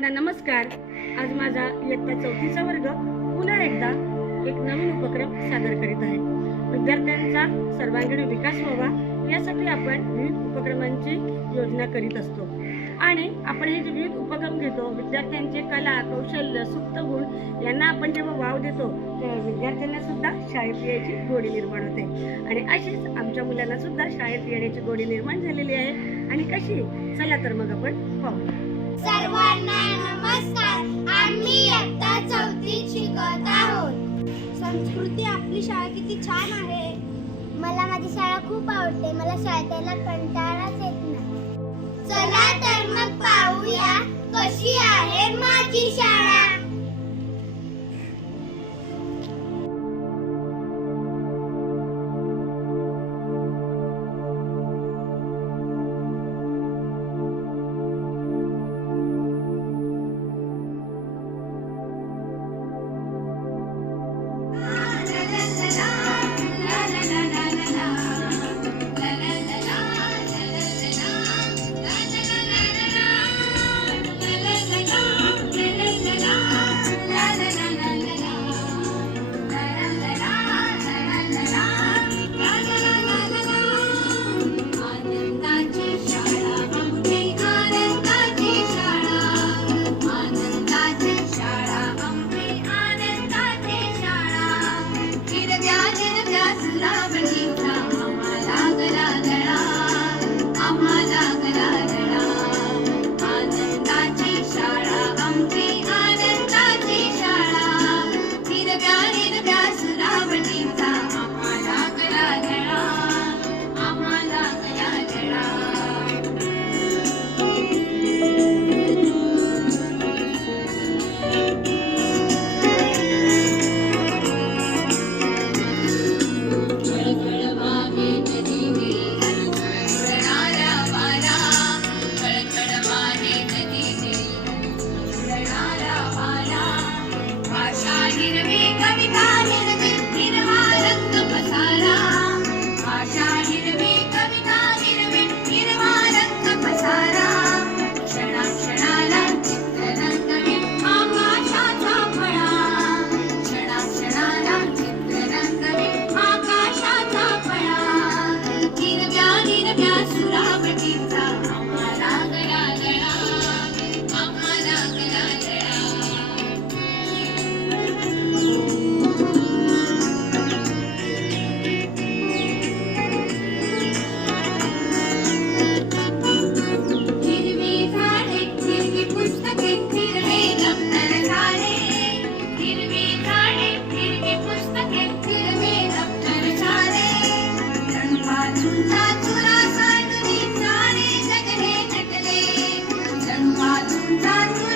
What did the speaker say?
सर्वांना नमस्कार. आज माझा इयत्ता चौथीचा वर्ग पुन्हा एकदा एक नवीन उपक्रम सादर करीत आहे. विद्यार्थ्यांचा सर्वांगीण विकास व्हावा यासाठी आपण विविध उपक्रमांची योजना करीत असतो. आणि आपण हे जे विविध उपक्रम घेतो विद्यार्थ्यांचे कला कौशल्य सुप्त गुण यांना आपण जेव्हा वाव देतो तेव्हा विद्यार्थ्यांना सुद्धा शाळेत यायची गोडी निर्माण होते. आणि अशीच आमच्या मुलांना सुद्धा शाळेत येण्याची गोडी निर्माण झालेली आहे. आणि कशी? चला तर मग आपण पाहू सर्वांना नमस्कार. आम्ही इयत्ता चौथीत शिकत आहोत. संस्कृती आपली शाळा किती छान आहे. मला माझी शाळा खूप आवडते. मला शाळेत यायला कंटाळाच येत नाही. चला तर मग पाहूया कशी आहे माझी शाळा time. கவி கவி காதல் Daddy.